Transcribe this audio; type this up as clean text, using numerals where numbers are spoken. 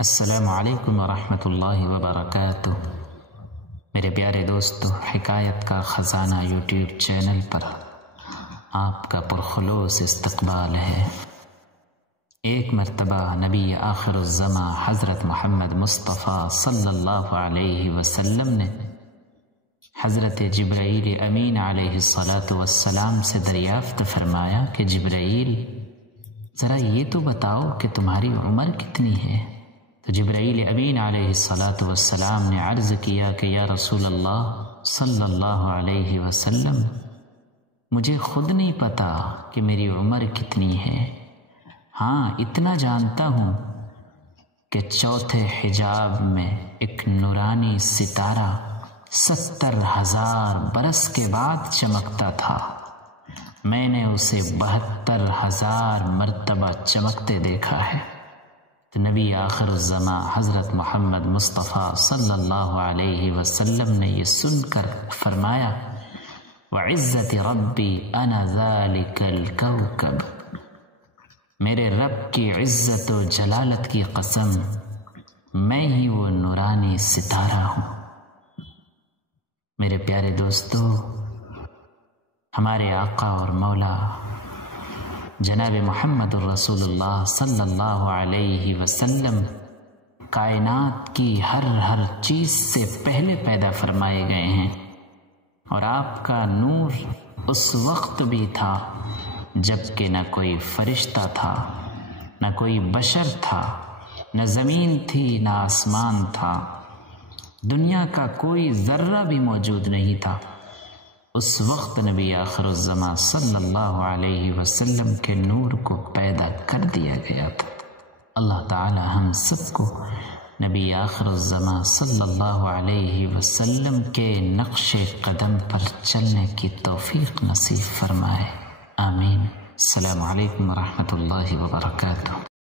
السلام علیکم ورحمۃ اللہ وبرکاتہ۔ میرے پیارے دوستو، حکایت کا خزانہ یوٹیوب چینل پر آپ کا پرخلوص استقبال ہے۔ ایک مرتبہ نبی آخر الزماں حضرت محمد مصطفیٰ صلی اللہ علیہ وسلم نے حضرت جبرائیل امین علیہ الصلاۃ سے دریافت فرمایا کہ جبرائیل، ذرا یہ تو بتاؤ کہ تمہاری عمر کتنی ہے؟ تو جبرائیل امین علیہ السلام نے عرض کیا کہ یا رسول اللہ صلی اللہ علیہ وسلم، مجھے خود نہیں پتا کہ میری عمر کتنی ہے، ہاں اتنا جانتا ہوں کہ چوتھے حجاب میں ایک نورانی ستارہ 70,000 برس کے بعد چمکتا تھا، میں نے اسے 72,000 مرتبہ چمکتے دیکھا ہے۔ تو نبی آخر الزماں حضرت محمد مصطفیٰ صلی اللہ علیہ وسلم نے یہ سن کر فرمایا، وعزت ربی انا ذالک الکوکب، میرے رب کی عزت و جلالت کی قسم، میں ہی وہ نورانی ستارہ ہوں۔ میرے پیارے دوستو، ہمارے آقا اور مولا جناب محمد الرسول اللہ صلی اللہ علیہ وسلم کائنات کی ہر چیز سے پہلے پیدا فرمائے گئے ہیں، اور آپ کا نور اس وقت بھی تھا جب کہ نہ کوئی فرشتہ تھا، نہ کوئی بشر تھا، نہ زمین تھی، نہ آسمان تھا، دنیا کا کوئی ذرہ بھی موجود نہیں تھا۔ اس وقت نبی آخر الزماں صلی اللہ علیہ وسلم کے نور کو پیدا کر دیا گیا تھا۔ اللہ تعالی ہم سب کو نبی آخر الزماں صلی اللہ علیہ وسلم کے نقش قدم پر چلنے کی توفیق نصیب فرمائے، آمین۔ السلام علیکم ورحمۃ اللہ وبرکاتہ۔